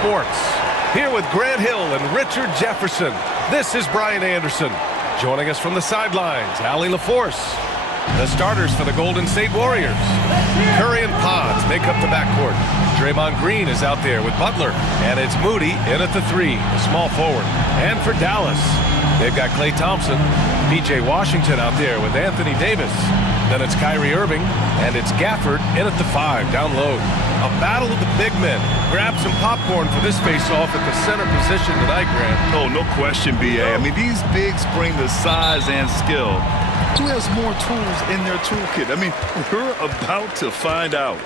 Sports. Here with Grant Hill and Richard Jefferson, this is Brian Anderson. Joining us from the sidelines, Allie LaForce. The starters for the Golden State Warriors. Curry and Pods make up the backcourt. Draymond Green is out there with Butler. And it's Moody in at the 3, a small forward. And for Dallas, they've got Klay Thompson, P.J. Washington out there with Anthony Davis. Then it's Kyrie Irving, and it's Gafford in at the 5, down low. A battle of the big men. Grab some popcorn for this face-off at the center position tonight, Grant. Oh, no question, B.A. I mean, these bigs bring the size and skill. Who has more tools in their toolkit? I mean, we're about to find out.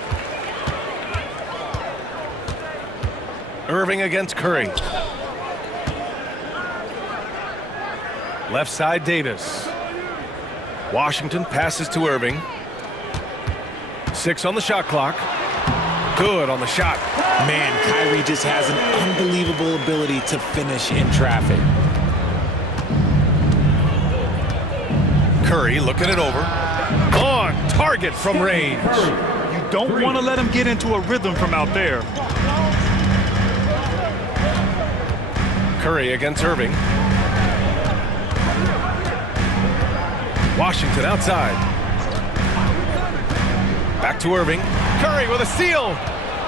Irving against Curry. Left side, Davis. Washington passes to Irving. 6 on the shot clock. Good on the shot. Man, Kyrie just has an unbelievable ability to finish in traffic. Curry looking it over. On target from range. You don't want to let him get into a rhythm from out there. Curry against Irving. Washington outside. Back to Irving. Curry with a steal.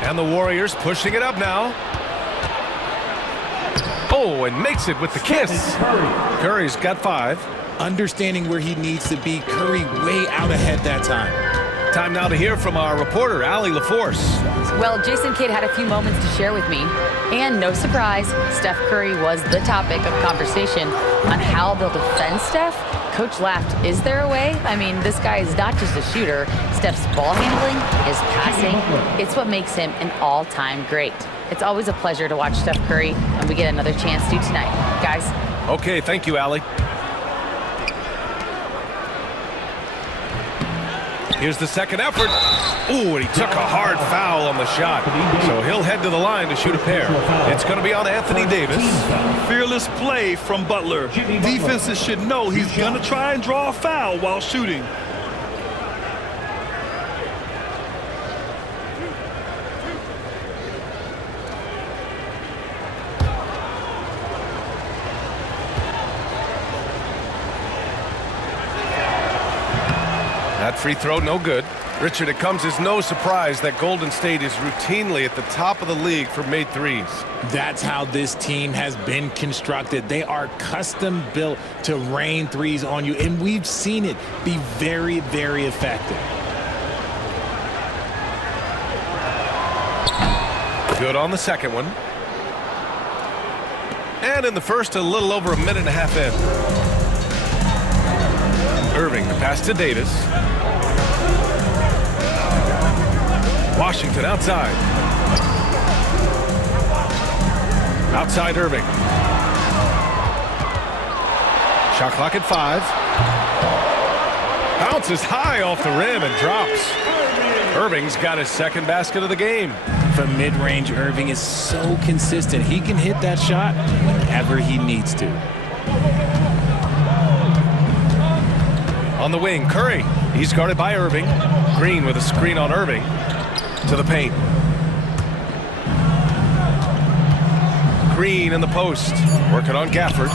And the Warriors pushing it up now. Oh, and makes it with the kiss. Curry's got 5. Understanding where he needs to be, Curry way out ahead that time. Time now to hear from our reporter, Allie LaForce. Well, Jason Kidd had a few moments to share with me. And no surprise, Steph Curry was the topic of conversation on how they'll defend Steph. Coach laughed, is there a way? I mean, this guy is not just a shooter. Steph's ball handling, his passing, it's what makes him an all-time great. It's always a pleasure to watch Steph Curry, and we get another chance to tonight. Guys. Okay, thank you, Allie. Here's the second effort. Ooh, and he took a hard foul on the shot. So he'll head to the line to shoot a pair. It's going to be on Anthony Davis. Fearless play from Butler. Defenses should know he's going to try and draw a foul while shooting. That free throw, no good. Richard, it comes as no surprise that Golden State is routinely at the top of the league for made threes. That's how this team has been constructed. They are custom built to rain threes on you, and we've seen it be very, very effective. Good on the second one. And in the first, a little over a minute and a half in. Irving, the pass to Davis. Washington outside. Outside Irving. Shot clock at 5. Bounces high off the rim and drops. Irving's got his second basket of the game. From mid-range, Irving is so consistent. He can hit that shot whenever he needs to. On the wing, Curry. He's guarded by Irving. Green with a screen on Irving. To the paint. Green in the post. Working on Gafford.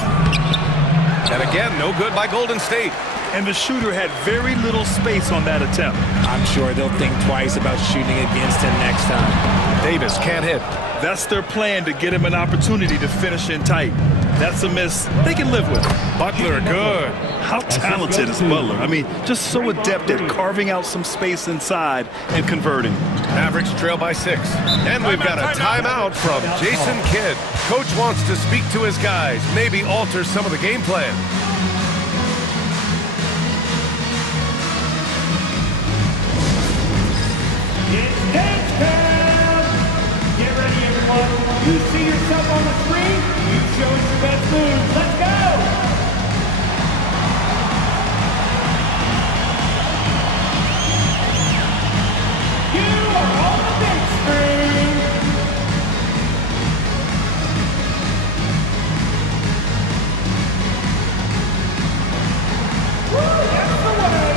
And again, no good by Golden State. And the shooter had very little space on that attempt. I'm sure they'll think twice about shooting against him next time. Davis can't hit. That's their plan, to get him an opportunity to finish in tight. That's a miss they can live with. Butler, good. How talented is Butler? I mean, just so adept at carving out some space inside and converting. Mavericks trail by 6. And we've got a timeout from Jason Kidd. Coach wants to speak to his guys, maybe alter some of the game plan. It's dance time! Get ready, everyone. You see yourself on the screen? You show us your best moves. Let's go! You are on the big screen! Woo! That's the way!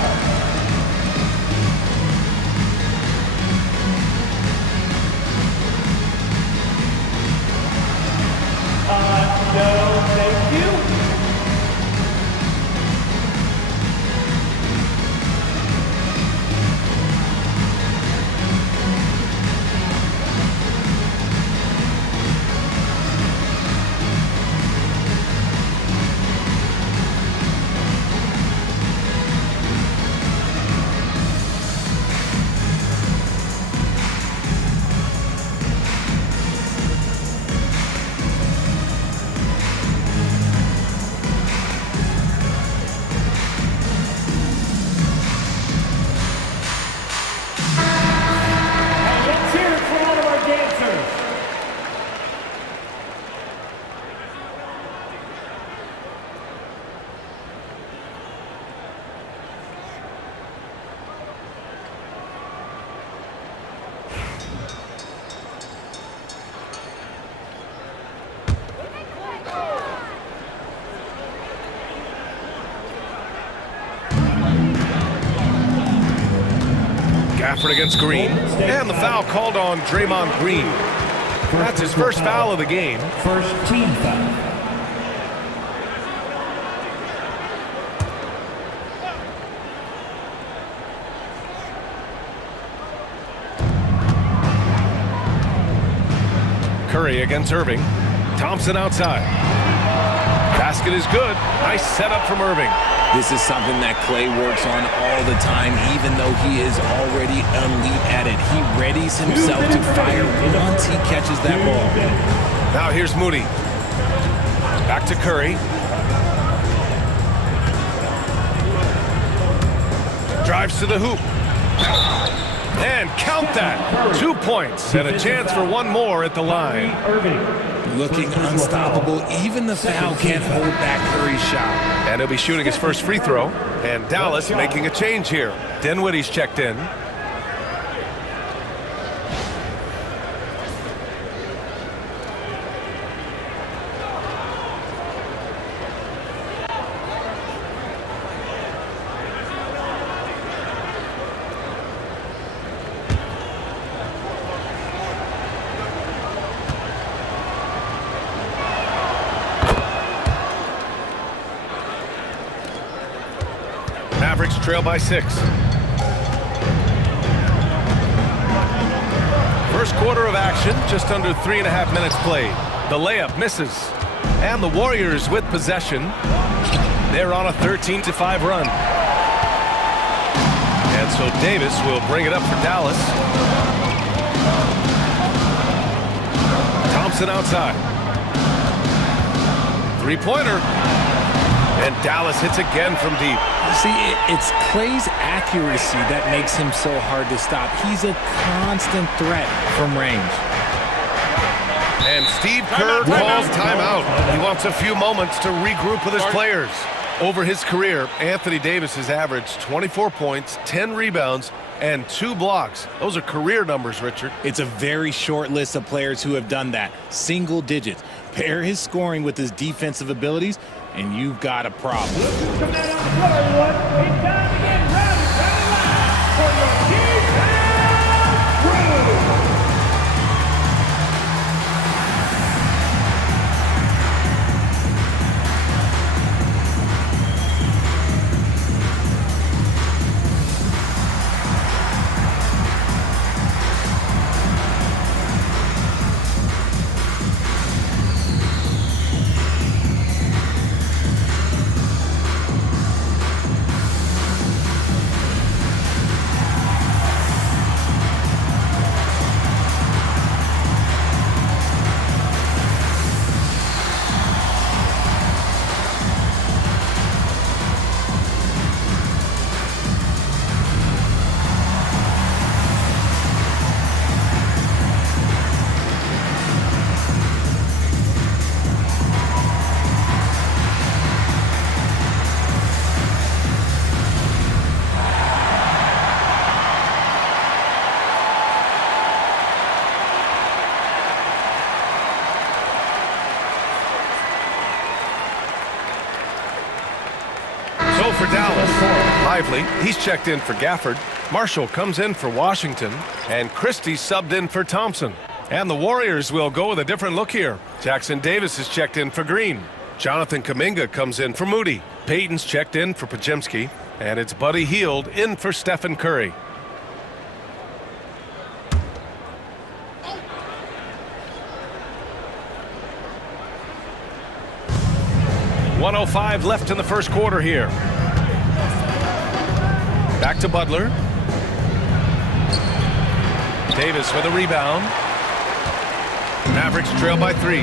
Gafford against Green. And the foul called on Draymond Green. That's his first foul of the game. First team foul. Curry against Irving. Thompson outside. Basket is good. Nice setup from Irving. This is something that Clay works on all the time, even though he is already elite at it. He readies himself to fire once he catches that ball. Now here's Moody. Back to Curry. Drives to the hoop. And count that. 2 points and a chance for one more at the line. Looking unstoppable. Even the foul can't hold back Curry's shot. And he'll be shooting his first free throw. And Dallas making a change here. Dinwiddie's checked in. Mavericks trail by 6. First quarter of action, just under 3.5 minutes played. The layup misses. And the Warriors with possession. They're on a 13-5 run. And so Davis will bring it up for Dallas. Thompson outside. Three-pointer. And Dallas hits again from deep. See, it's Clay's accuracy that makes him so hard to stop. He's a constant threat from range. And Steve Kerr calls timeout. He wants a few moments to regroup with his players. Over his career, Anthony Davis has averaged 24 points, 10 rebounds, and 2 blocks. Those are career numbers, Richard. It's a very short list of players who have done that. Single digits. Pair his scoring with his defensive abilities, and you've got a problem. Come out on the floor, everyone. It's time to get rowdy, rowdy, for your T-Town Crew. For Dallas, Lively, he's checked in for Gafford. Marshall comes in for Washington. And Christie subbed in for Thompson. And the Warriors will go with a different look here. Jackson Davis is checked in for Green. Jonathan Kuminga comes in for Moody. Payton's checked in for Podziemski. And it's Buddy Hield in for Stephen Curry. .105 left in the first quarter here. Back to Butler. Davis with a rebound. Mavericks trail by 3.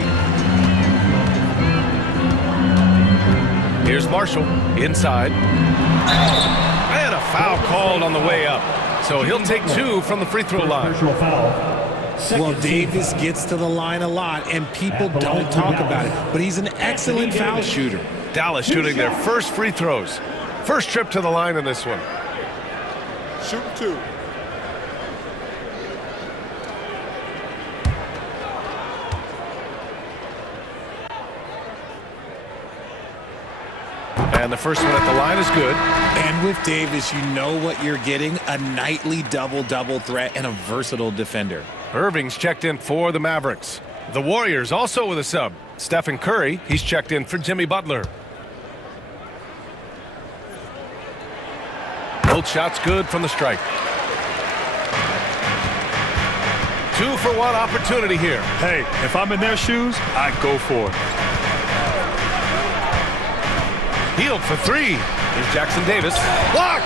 Here's Marshall inside. And a foul called on the way up. So he'll take 2 from the free throw line. Well, Davis gets to the line a lot, and people don't talk about it, but he's an excellent foul shooter. Dallas shooting their first free throws. First trip to the line in this one. Shoot 2. And the first one at the line is good. And with Davis, you know what you're getting, a nightly double-double threat and a versatile defender. Irving's checked in for the Mavericks. The Warriors also with a sub. Stephen Curry, he's checked in for Jimmy Butler. Both shots good from the strike. 2-for-1 opportunity here. Hey, if I'm in their shoes, I'd go for it. Healed for three. Here's Jackson Davis. Blocked!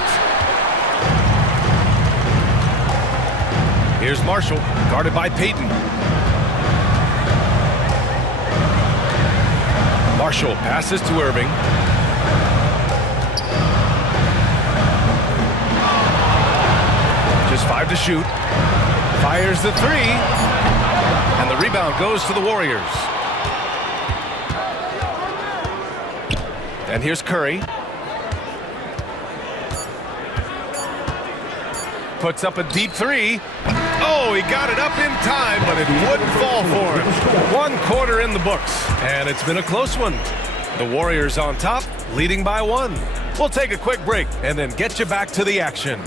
Here's Marshall, guarded by Payton. Marshall passes to Irving. Just 5 to shoot. Fires the three. And the rebound goes to the Warriors. And here's Curry. Puts up a deep three. Oh, he got it up in time, but it wouldn't fall for him. 1 quarter in the books, and it's been a close one. The Warriors on top, leading by 1. We'll take a quick break and then get you back to the action.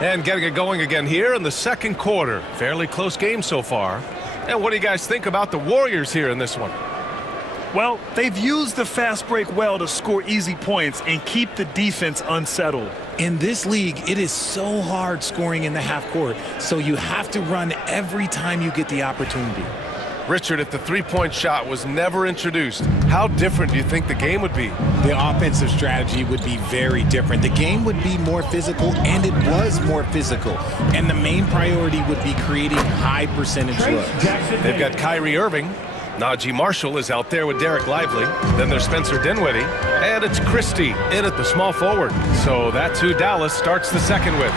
And getting it going again here in the second quarter. Fairly close game so far. And what do you guys think about the Warriors here in this one? Well, they've used the fast break well to score easy points and keep the defense unsettled. In this league, it is so hard scoring in the half court, so you have to run every time you get the opportunity. Richard, if the three-point shot was never introduced, how different do you think the game would be? The offensive strategy would be very different. The game would be more physical, and it was more physical. And the main priority would be creating high percentage looks. They've got Kyrie Irving. Najee Marshall is out there with Derek Lively. Then there's Spencer Dinwiddie. And it's Christie in at the small forward. So that's who Dallas starts the second with.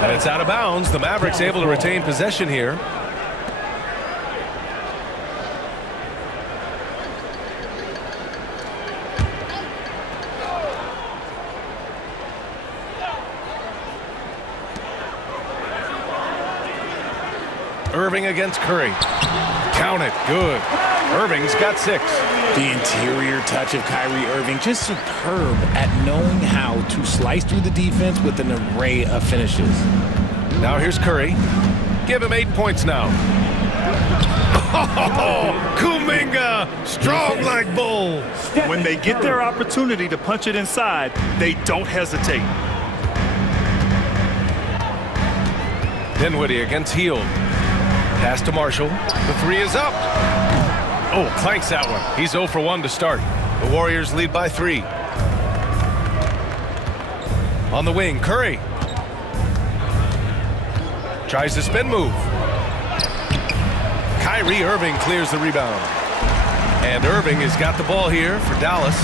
And it's out of bounds. The Mavericks able to retain possession here. Irving against Curry. Count it. Good. Irving's got 6. The interior touch of Kyrie Irving, just superb at knowing how to slice through the defense with an array of finishes. Now here's Curry. Give him 8 points now. Oh, Kuminga, strong like bull. When they get their opportunity to punch it inside, they don't hesitate. Dinwiddie against Hield. Pass to Marshall. The 3 is up. Oh, clanks that one. He's 0 for 1 to start. The Warriors lead by 3. On the wing, Curry. Tries the spin move. Kyrie Irving clears the rebound. And Irving has got the ball here for Dallas.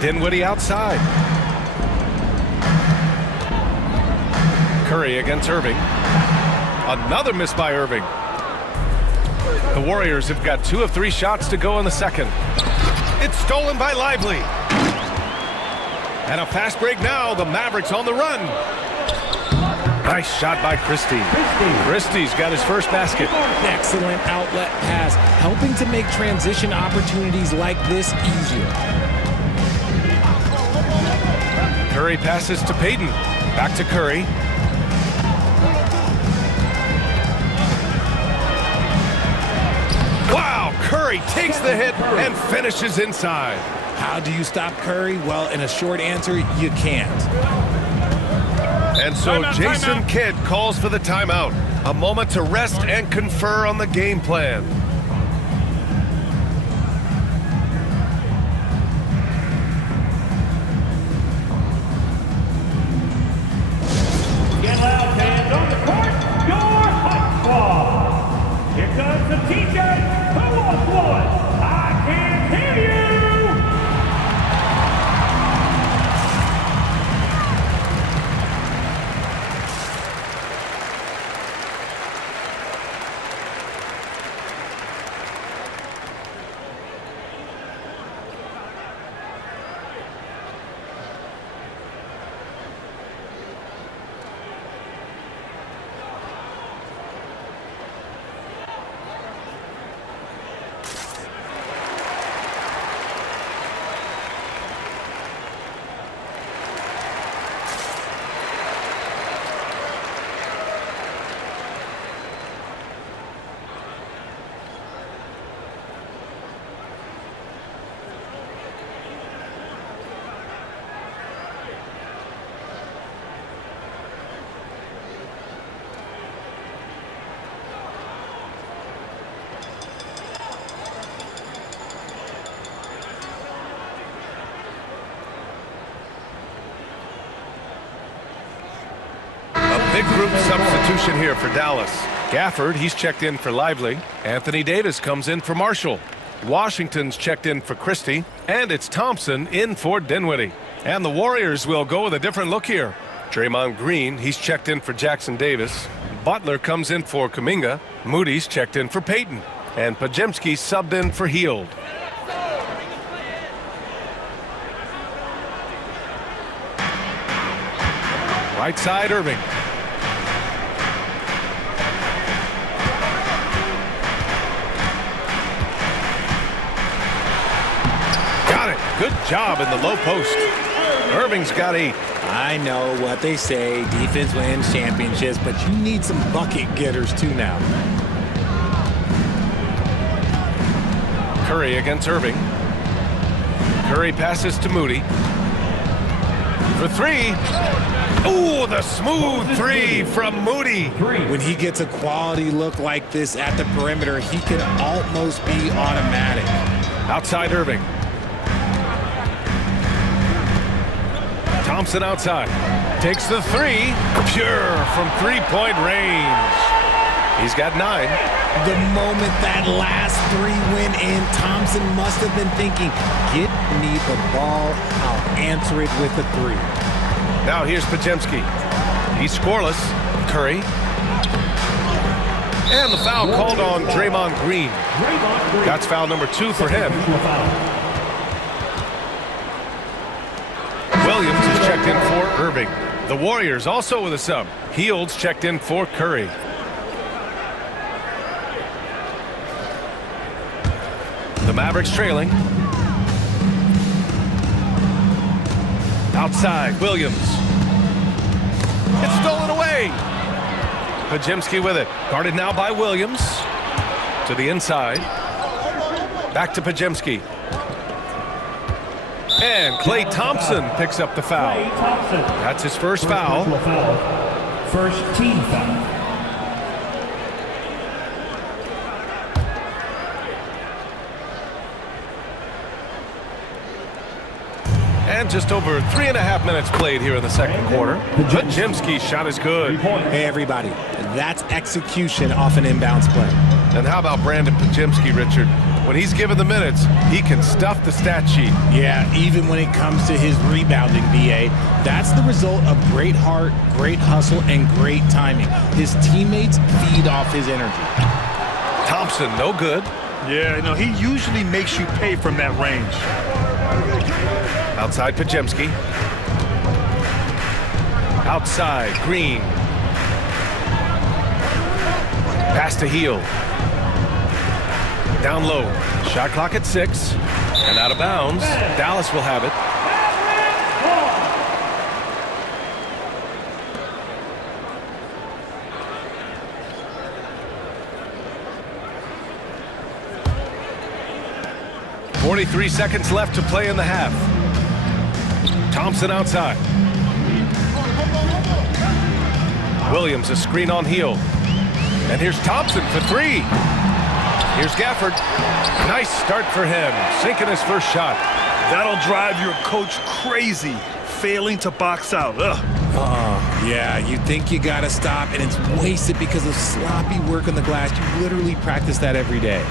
Dinwiddie outside. Curry against Irving. Another miss by Irving. The Warriors have got 2 of 3 shots to go in the second. It's stolen by Lively. And a fast break now. The Mavericks on the run. Nice shot by Christie. Christie's got his first basket. Excellent outlet pass, helping to make transition opportunities like this easier. Curry passes to Payton. Back to Curry. Wow, Curry takes the hit and finishes inside. How do you stop Curry? Well, in a short answer, you can't. And so Jason Kidd calls for the timeout. A moment to rest and confer on the game plan. Get loud, fans. On the court, your hot squad. Here comes the TJ. Who wants one? I can't hear you. Big group substitution here for Dallas. Gafford, he's checked in for Lively. Anthony Davis comes in for Marshall. Washington's checked in for Christie. And it's Thompson in for Dinwiddie. And the Warriors will go with a different look here. Draymond Green, he's checked in for Jackson Davis. Butler comes in for Kuminga. Moody's checked in for Payton. And Podziemski subbed in for Hield. Right side, Irving. Got it. Good job in the low post. Irving's got 8. I know what they say, defense wins championships, but you need some bucket getters too now. Curry against Irving. Curry passes to Moody. For 3. Ooh, the smooth 3 from Moody. When he gets a quality look like this at the perimeter, he can almost be automatic. Outside Irving. Thompson outside. Takes the 3. Pure from three-point range. He's got 9. The moment that last 3 went in, Thompson must have been thinking, get me the ball, I'll answer it with a 3. Now here's Podziemski. He's scoreless. Curry. And the foul called on Draymond Green. That's foul number 2 for him. Williams is checked in for Irving. The Warriors also with a sub. Hield's checked in for Curry. The Mavericks trailing. Outside, Williams. It's stolen away. Podziemski with it. Guarded now by Williams. To the inside. Back to Podziemski. And Klay Thompson picks up the foul. That's his first foul. First team foul. And just over 3.5 minutes played here in the second quarter. Podziemski's shot is good. Hey, everybody, that's execution off an inbounds play. And how about Brandon Podziemski, Richard? When he's given the minutes, he can stuff the stat sheet. Yeah, even when it comes to his rebounding, BA, that's the result of great heart, great hustle, and great timing. His teammates feed off his energy. Thompson, no good. Yeah, you know, he usually makes you pay from that range. Outside Podziemski. Outside, Green. Pass to Hield. Down low. Shot clock at 6. And out of bounds. Dallas will have it. .43 seconds left to play in the half. Thompson outside. Williams a screen on Hield. And here's Thompson for 3. Here's Gafford. Nice start for him. Sinking his first shot. That'll drive your coach crazy, failing to box out. Ugh. Yeah, you think you got to stop, and it's wasted because of sloppy work on the glass. You literally practice that every day.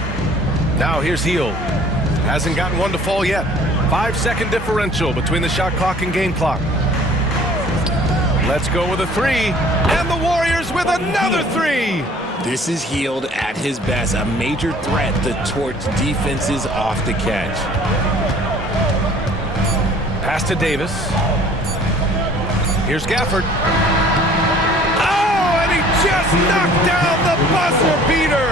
Now here's Hield. Hasn't gotten one to fall yet. 5-second differential between the shot clock and game clock. Let's go with a 3. And the Warriors with another 3. This is Hield at his best, a major threat to torch defenses off the catch. Pass to Davis. Here's Gafford. Oh, and he just knocked down the buzzer beater.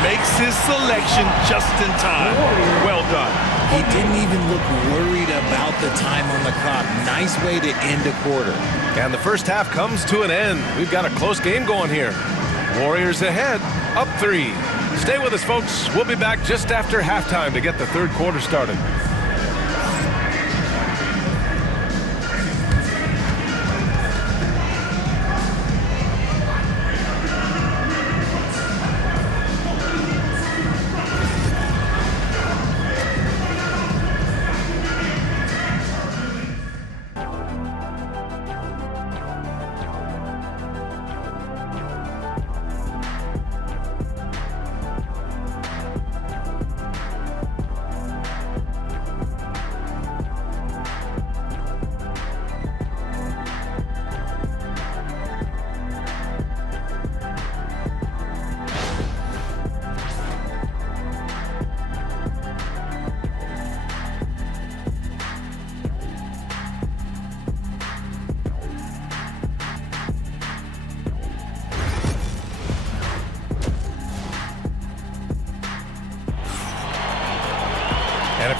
Makes his selection just in time. Well done. He didn't even look worried about the time on the clock. Nice way to end a quarter. And the first half comes to an end. We've got a close game going here. Warriors ahead, up 3. Stay with us, folks. We'll be back just after halftime to get the third quarter started.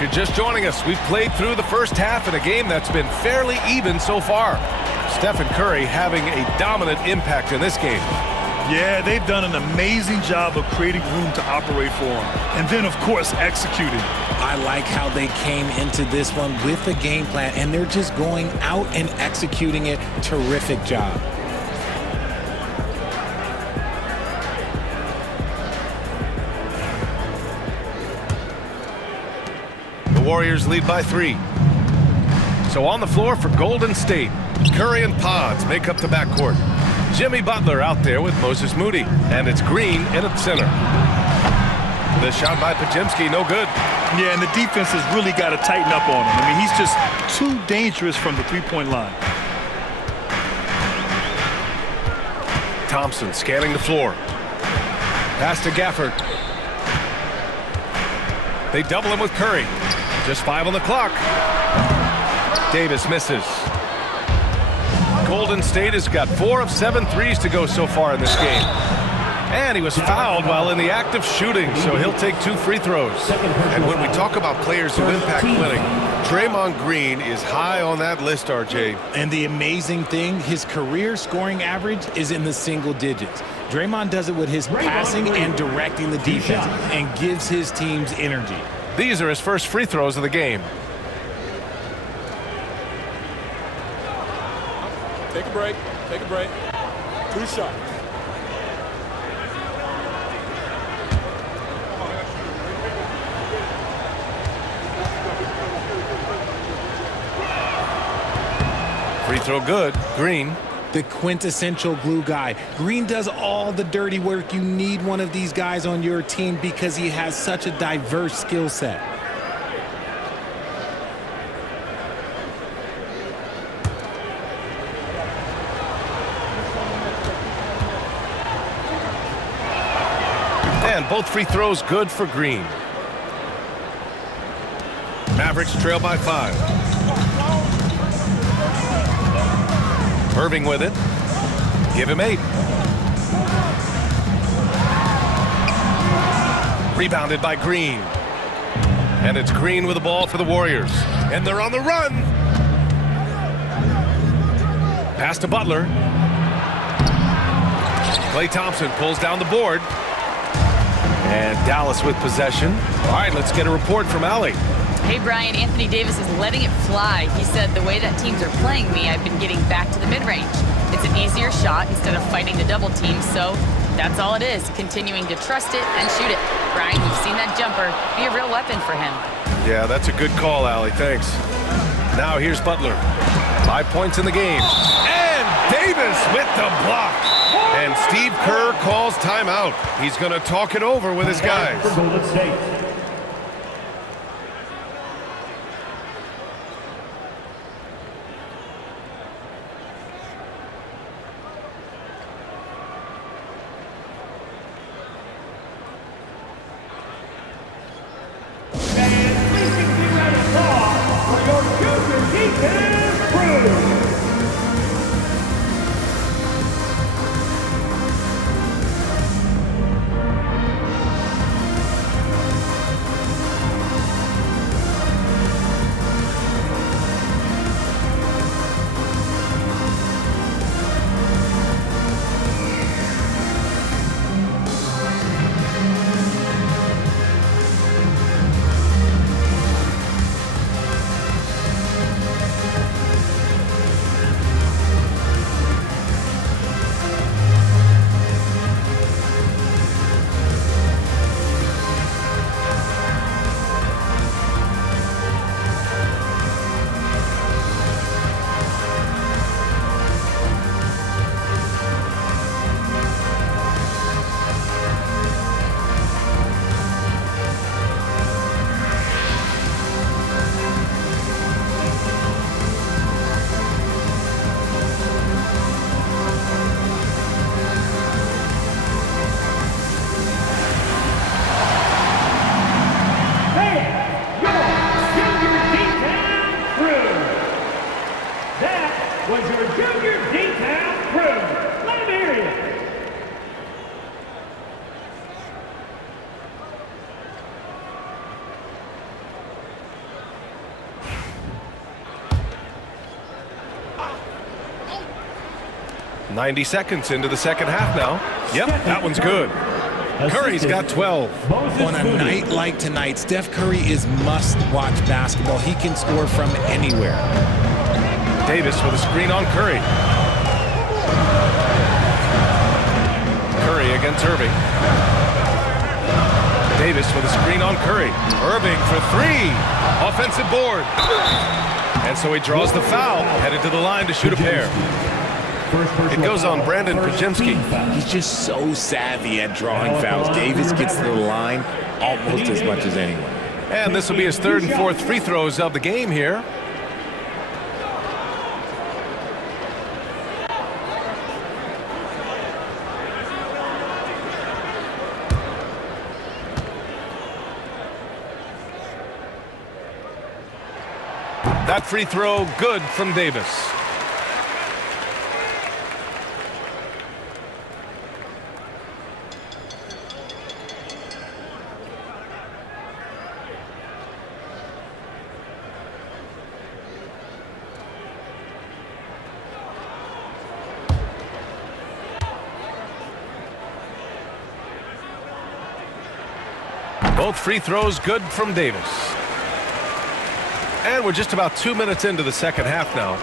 you're just joining us, we've played through the first half in a game that's been fairly even so far. Stephen Curry having a dominant impact in this game. Yeah, they've done an amazing job of creating room to operate for him. And then, of course, executing. I like how they came into this one with a game plan, and they're just going out and executing it. Terrific job. The Warriors lead by 3. So on the floor for Golden State, Curry and Pods make up the backcourt. Jimmy Butler out there with Moses Moody, and it's Green in at center. The shot by Podziemski, no good. Yeah, and the defense has really got to tighten up on him. I mean, he's just too dangerous from the three-point line. Thompson scanning the floor. Pass to Gafford. They double him with Curry. Just 5 on the clock. Davis misses. Golden State has got 4 of 7 threes to go so far in this game. And he was fouled while in the act of shooting, so he'll take 2 free throws. And when we talk about players who impact winning, Draymond Green is high on that list, RJ. And the amazing thing, his career scoring average is in the single digits. Draymond does it with his passing and directing the defense and gives his teams energy. These are his first free throws of the game. Take a break. Take a break. 2 shots. Free throw good. Green. The quintessential glue guy. Green does all the dirty work. You need one of these guys on your team because he has such a diverse skill set. And both free throws good for Green. Mavericks trail by 5. Irving with it. Give him 8. Rebounded by Green. And it's Green with the ball for the Warriors. And they're on the run. Pass to Butler. Klay Thompson pulls down the board. And Dallas with possession. All right, let's get a report from Allie. Hey, Brian, Anthony Davis is letting it fly. He said, the way that teams are playing me, I've been getting back to the mid-range. It's an easier shot instead of fighting the double team, so that's all it is, continuing to trust it and shoot it. Brian, we've seen that jumper be a real weapon for him. Yeah, that's a good call, Allie. Thanks. Now here's Butler. 5 points in the game. And Davis with the block. And Steve Kerr calls timeout. He's going to talk it over with his guys. For Golden State. 90 seconds into the second half now. Yep, that one's good. Curry's got 12. On a night like tonight, Steph Curry is must-watch basketball. He can score from anywhere. Davis with a screen on Curry. Curry against Irving. Davis with a screen on Curry. Irving for three. Offensive board. And so he draws the foul, headed to the line to shoot a pair. It goes on Brandon Pajemski. He's just so savvy at drawing fouls. Davis gets to the line almost as much as anyone. And this will be his third and fourth free throws of the game here. That free throw good from Davis. Both free throws good from Davis. And we're just about 2 minutes into the second half now.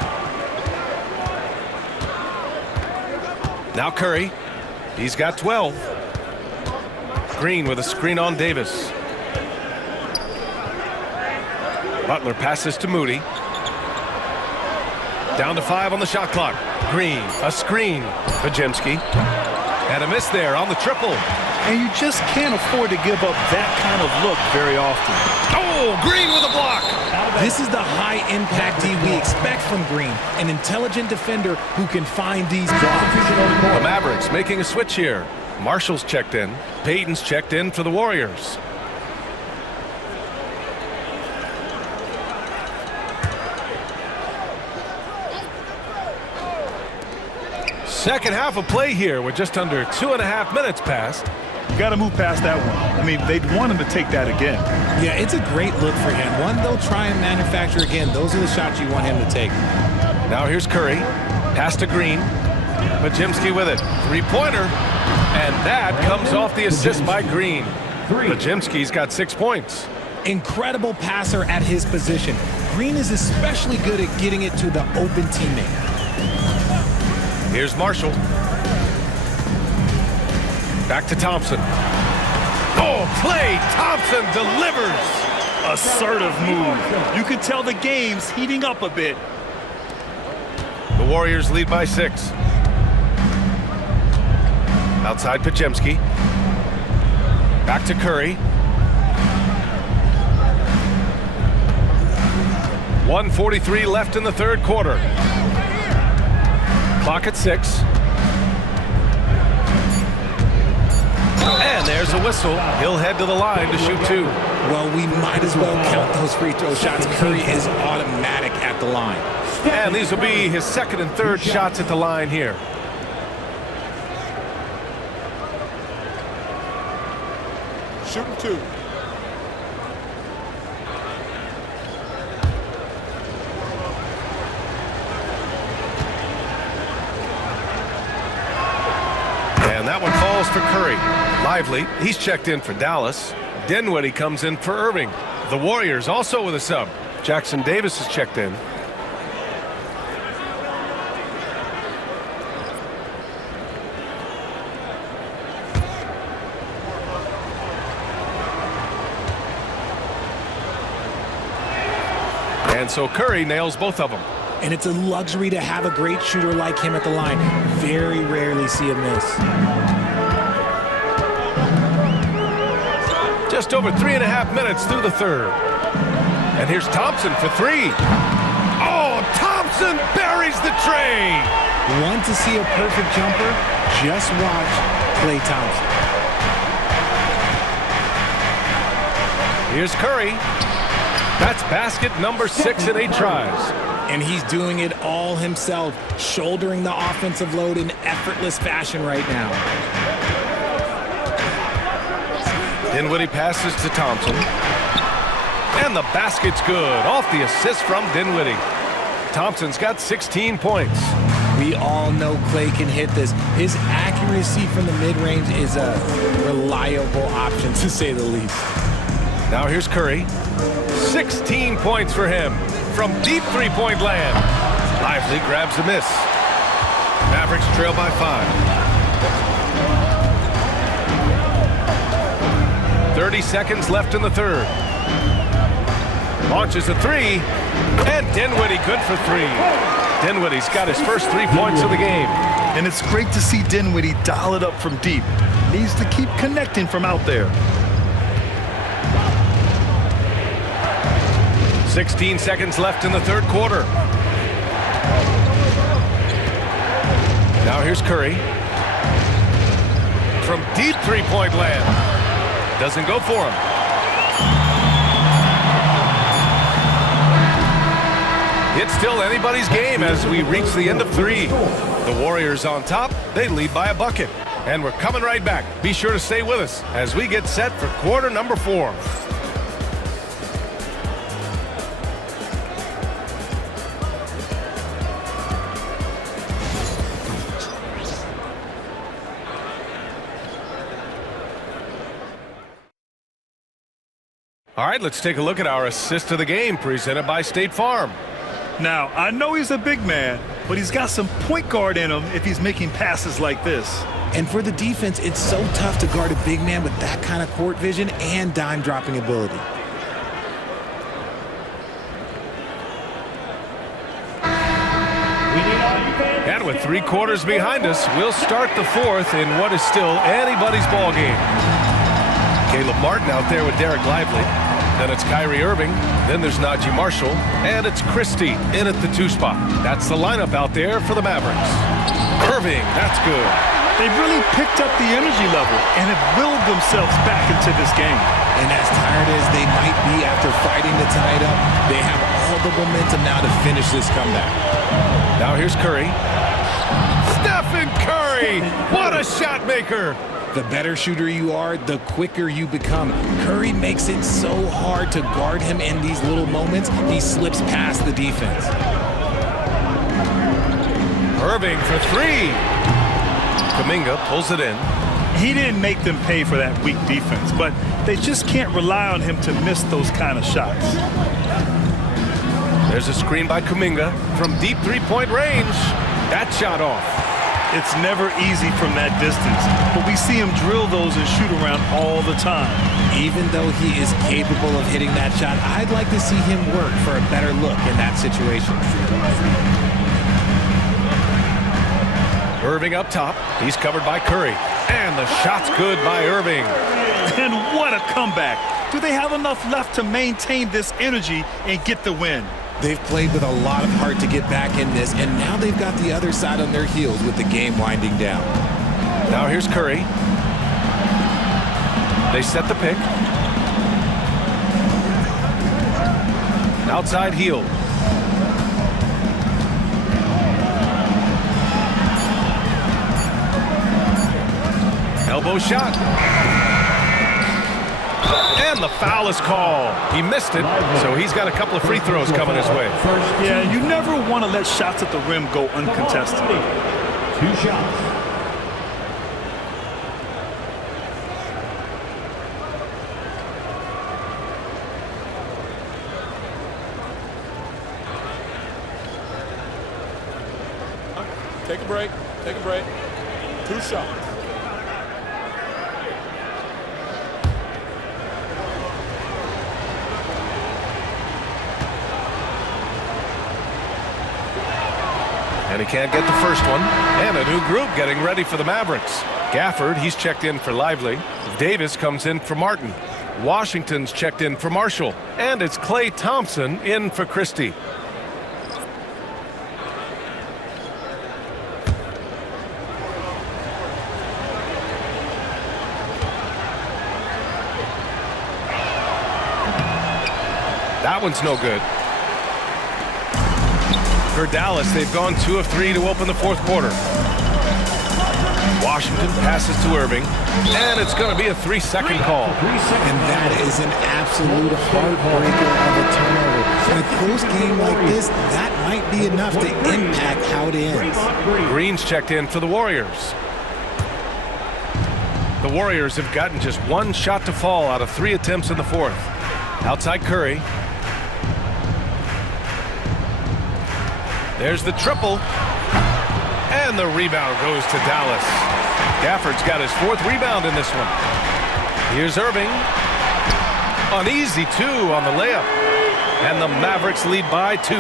Now Curry. He's got 12. Green with a screen on Davis. Butler passes to Moody. Down to 5 on the shot clock. Green, a screen. Pajemski. And a miss there on the triple. And you just can't afford to give up that kind of look very often. Oh, Green with a block. This is the high-impact D we expect from Green, an intelligent defender who can find these blocks. The Mavericks making a switch here. Marshall's checked in. Payton's checked in for the Warriors. Second half of play here with just under 2.5 minutes passed. You got to move past that one. I mean, they'd want him to take that again. Yeah, it's a great look for him. One they'll try and manufacture again. Those are the shots you want him to take. Now here's Curry. Pass to Green. Pajemski with it. Three-pointer. And that comes off the assist by Green. Pajemski's got 6 points. Incredible passer at his position. Green is especially good at getting it to the open teammate. Here's Marshall. Back to Thompson. Oh, play! Thompson delivers! Assertive move. You can tell the game's heating up a bit. The Warriors lead by 6. Outside Pajemski. Back to Curry. 1:43 left in the third quarter. Clock at 6. And there's a whistle. He'll head to the line to shoot 2. Well, we might as well count those free throw shots. Curry is automatic at the line. And these will be his second and third shots at the line here. Shooting 2. And that one falls for Curry. Lively, he's checked in for Dallas. Dinwiddie comes in for Irving. The Warriors also with a sub. Jackson Davis is checked in. And so Curry nails both of them. And it's a luxury to have a great shooter like him at the line. Very rarely see a miss. Just over 3.5 minutes through the third. And here's Thompson for 3. Oh, Thompson buries the tray. Want to see a perfect jumper? Just watch Klay Thompson. Here's Curry. That's basket number 6 in 8 tries. And he's doing it all himself, shouldering the offensive load in effortless fashion right now. Dinwiddie passes to Thompson. And the basket's good. Off the assist from Dinwiddie. Thompson's got 16 points. We all know Clay can hit this. His accuracy from the mid-range is a reliable option, to say the least. Now here's Curry. 16 points for him from deep three-point land. Lively grabs the miss. Mavericks trail by 5. 30 seconds left in the third. Launches a three, and Dinwiddie good for 3. Dinwiddie's got his first 3 points of the game. And it's great to see Dinwiddie dial it up from deep. Needs to keep connecting from out there. 16 seconds left in the third quarter. Now here's Curry. From deep three-point land. Doesn't go for him. It's still anybody's game as we reach the end of 3. The Warriors on top. They lead by a bucket. And we're coming right back. Be sure to stay with us as we get set for quarter number 4. All right, let's take a look at our assist of the game presented by State Farm. Now, I know he's a big man, but he's got some point guard in him if he's making passes like this. And for the defense, it's so tough to guard a big man with that kind of court vision and dime-dropping ability. And with 3 quarters behind us, we'll start the 4th in what is still anybody's ball game. Caleb Martin out there with Derek Lively. Then it's Kyrie Irving. Then there's Najee Marshall. And it's Christie in at the 2 spot. That's the lineup out there for the Mavericks. Irving, that's good. They've really picked up the energy level and have willed themselves back into this game. And as tired as they might be after fighting to tie it up, they have all the momentum now to finish this comeback. Now here's Curry. Stephen Curry! What a shot maker! The better shooter you are, the quicker you become. Curry makes it so hard to guard him in these little moments. He slips past the defense. Irving for 3. Kuminga pulls it in. He didn't make them pay for that weak defense, but they just can't rely on him to miss those kind of shots. There's a screen by Kuminga from deep three-point range. That shot off. It's never easy from that distance, but we see him drill those and shoot around all the time. Even though he is capable of hitting that shot, I'd like to see him work for a better look in that situation. Irving up top. He's covered by Curry. And the shot's good by Irving. And what a comeback. Do they have enough left to maintain this energy and get the win? They've played with a lot of heart to get back in this, and now they've got the other side on their heels with the game winding down. Now here's Curry. They set the pick. Outside heel. Elbow shot. And the foul is called. He missed it, so he's got a couple of free throws coming his way. Yeah, you never want to let shots at the rim go uncontested. 2 shots. Take a break. Take a break. 2 shots. And he can't get the first one. And a new group getting ready for the Mavericks. Gafford, he's checked in for Lively. Davis comes in for Martin. Washington's checked in for Marshall. And it's Klay Thompson in for Christie. That one's no good. For Dallas, they've gone 2 of 3 to open the 4th quarter. Washington passes to Irving, and it's going to be a 3-second call. And that is an absolute heartbreaker of a turnover. In a close game like this, that might be enough to impact how it ends. Green's checked in for the Warriors. The Warriors have gotten just one shot to fall out of 3 attempts in the fourth. Outside Curry. There's the triple. And the rebound goes to Dallas. Gafford's got his 4th rebound in this one. Here's Irving. An easy 2 on the layup. And the Mavericks lead by 2.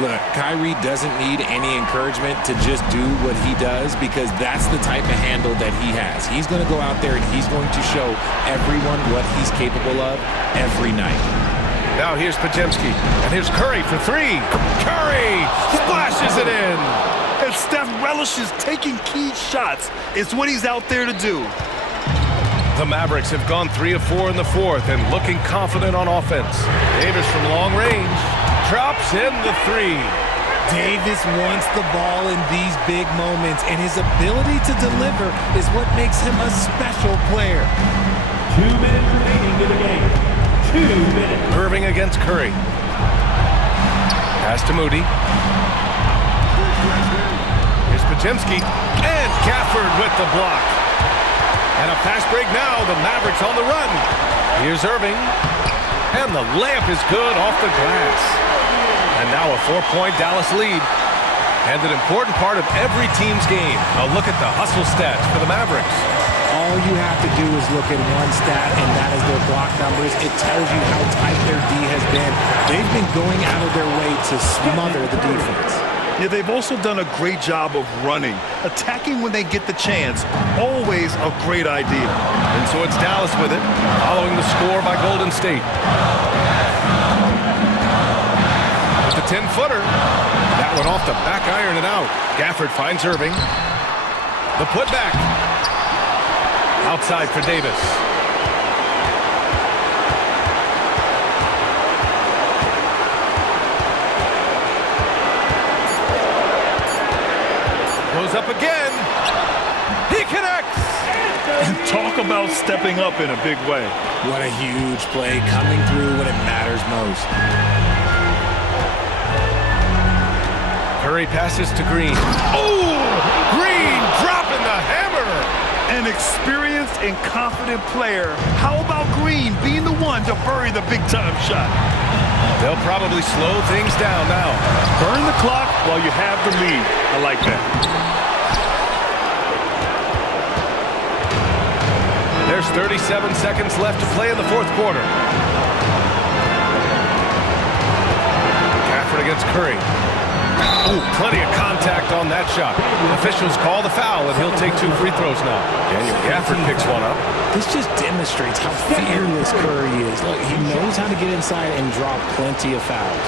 Look, Kyrie doesn't need any encouragement to just do what he does because that's the type of handle that he has. He's going to go out there and he's going to show everyone what he's capable of every night. Now here's Podziemski. And here's Curry for 3. Curry splashes it in. And Steph relishes taking key shots. It's what he's out there to do. The Mavericks have gone 3 of 4 in the fourth and looking confident on offense. Davis from long range drops in the 3. Davis wants the ball in these big moments, and his ability to deliver is what makes him a special player. 2 minutes remaining in the game. 2 minutes. Irving against Curry. Pass to Moody. Here's Podziemski. And Gafford with the block. And a fast break now. The Mavericks on the run. Here's Irving. And the layup is good off the glass. And now a 4-point Dallas lead. And an important part of every team's game. A look at the hustle stats for the Mavericks. All you have to do is look at one stat, and that is their block numbers. It tells you how tight their D has been. They've been going out of their way to smother the defense. Yeah, they've also done a great job of running. Attacking when they get the chance, always a great idea. And so it's Dallas with it, following the score by Golden State. With the 10-footer, that one off the back iron and out. Gafford finds Irving. The putback. Outside for Davis. Goes up again. He connects. And talk about stepping up in a big way. What a huge play coming through when it matters most. Curry passes to Green. Oh! Green dropping the hammer. An experienced and confident player. How about Green being the one to bury the big-time shot? They'll probably slow things down now. Burn the clock while you have the lead. I like that. There's 37 seconds left to play in the fourth quarter. Gafford against Curry. Oh, plenty of contact on that shot. Officials call the foul, and he'll take 2 free throws now. Daniel Gafford picks one up. This just demonstrates how fearless Curry is. Look, he knows how to get inside and draw plenty of fouls.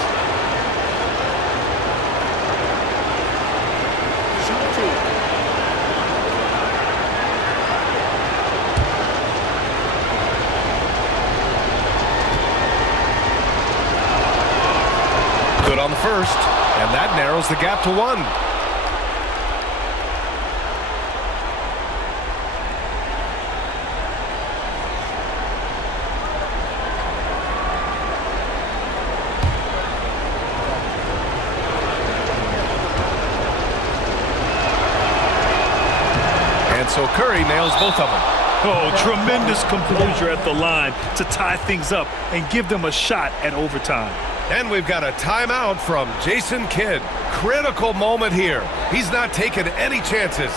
Good on the first, and that narrows the gap to 1. And so Curry nails both of them. Oh, tremendous composure at the line to tie things up and give them a shot at overtime. And we've got a timeout from Jason Kidd. Critical moment here. He's not taking any chances.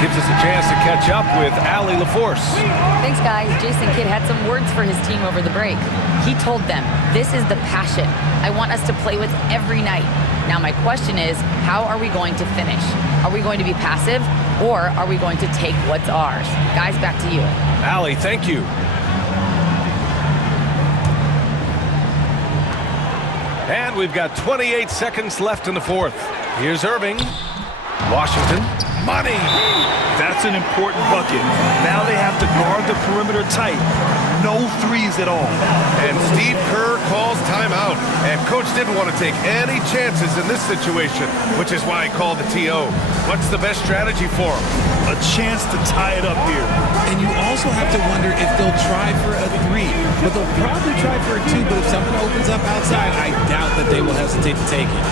Gives us a chance to catch up with Allie LaForce. Thanks, guys. Jason Kidd had some words for his team over the break. He told them, this is the passion I want us to play with every night. Now, my question is, how are we going to finish? Are we going to be passive, or are we going to take what's ours? Guys, back to you. Allie, thank you. And we've got 28 seconds left in the fourth. Here's Irving. Washington. Money. That's an important bucket. Now they have to guard the perimeter tight. No threes at all. And Steve Kerr calls timeout. And coach didn't want to take any chances in this situation, which is why he called the TO. What's the best strategy for him? A chance to tie it up here. And you also have to wonder if they'll try for a three. But they'll probably try for a two. But if something opens up outside, I doubt that they will hesitate to take it.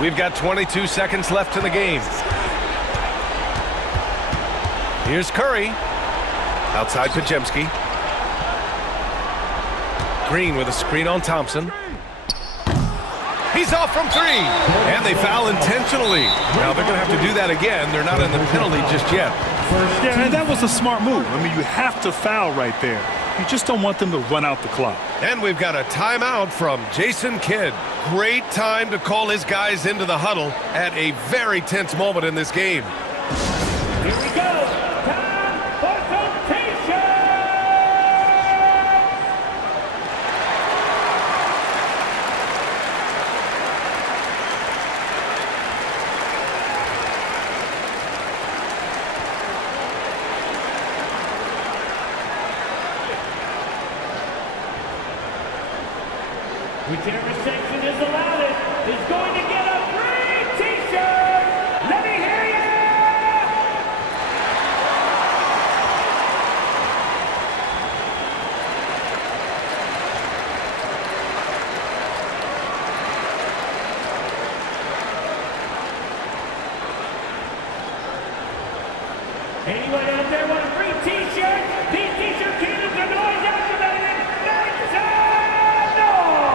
We've got 22 seconds left in the game. Here's Curry. Outside Pajemski. Green with a screen on Thompson. He's off from three. And they foul intentionally. Now they're going to have to do that again. They're not in the penalty just yet. Yeah, and that was a smart move. I mean, you have to foul right there. You just don't want them to run out the clock. And we've got a timeout from Jason Kidd. Great time to call his guys into the huddle at a very tense moment in this game. Here we go. Time for rotation. Whichever section is allowed it is going to get a free t-shirt. Let me hear you. Anyone out there want a free t-shirt? These t-shirt cannons are noise activated. Make some noise!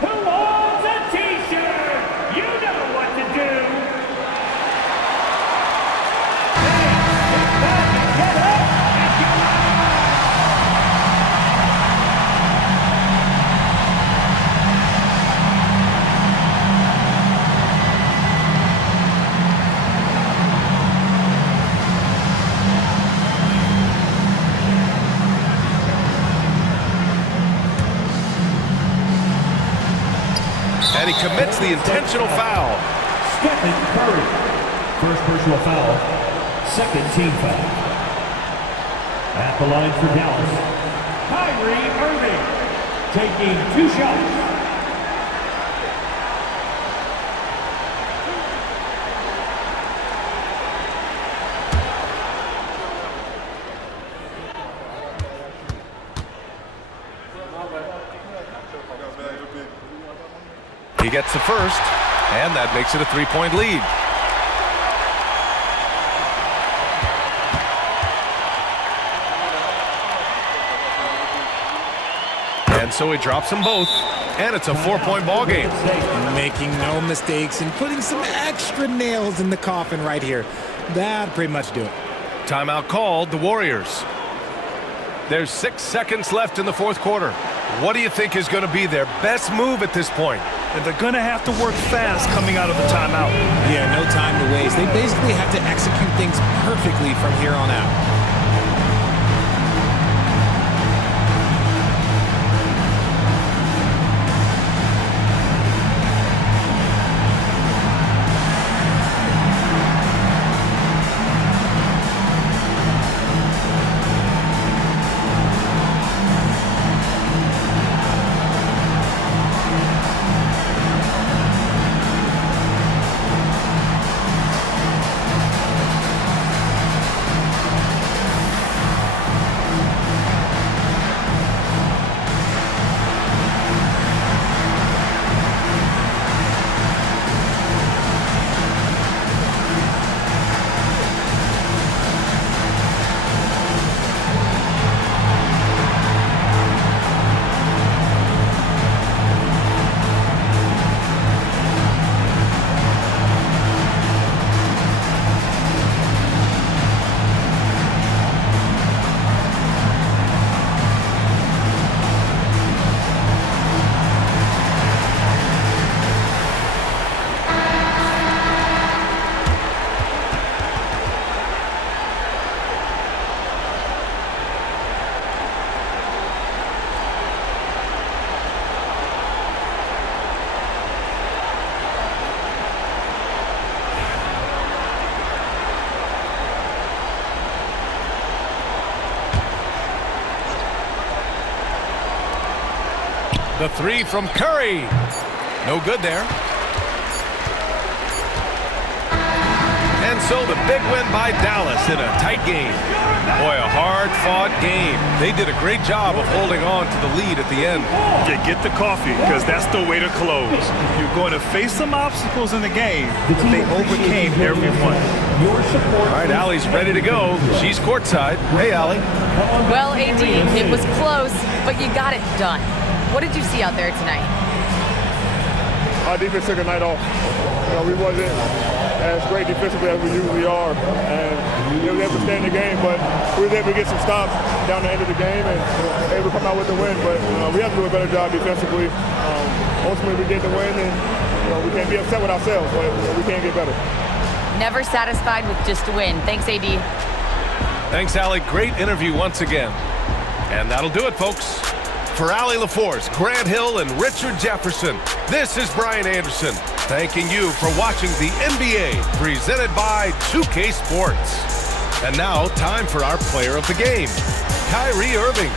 Who wants a t-shirt? You know what to do. Get up and get out. And he commits the intentional foul. Stephen Curry. First personal foul. Second team foul. At the line for Dallas, Kyrie Irving taking 2 shots. He gets the first, and that makes it a 3-point lead. And so he drops them both, and it's a 4-point ball game. Making no mistakes and putting some extra nails in the coffin right here. That'd pretty much do it. Timeout called, the Warriors. There's 6 seconds left in the fourth quarter. What do you think is going to be their best move at this point? And they're going to have to work fast coming out of the timeout. Yeah, no time to waste. They basically have to execute things perfectly from here on out. The three from Curry. No good there. And so the big win by Dallas in a tight game. Boy, a hard-fought game. They did a great job of holding on to the lead at the end. Yeah, get the coffee, because that's the way to close. You're going to face some obstacles in the game, but they overcame every one. All right, Allie's ready to go. She's courtside. Hey, Allie. Well, AD, it was close, but you got it done. What did you see out there tonight? Our defense took a night off. We wasn't as great defensively as we usually are, and we were able to stay in the game, but we were able to get some stops down the end of the game and able to come out with the win. But we have to do a better job defensively. Ultimately, we get the win, and we can't be upset with ourselves, but we can get better. Never satisfied with just a win. Thanks, AD. Thanks, Allie. Great interview once again. And that'll do it, folks. For Allie LaForce, Grant Hill, and Richard Jefferson, this is Brian Anderson, thanking you for watching the NBA presented by 2K Sports. And now, time for our player of the game, Kyrie Irving.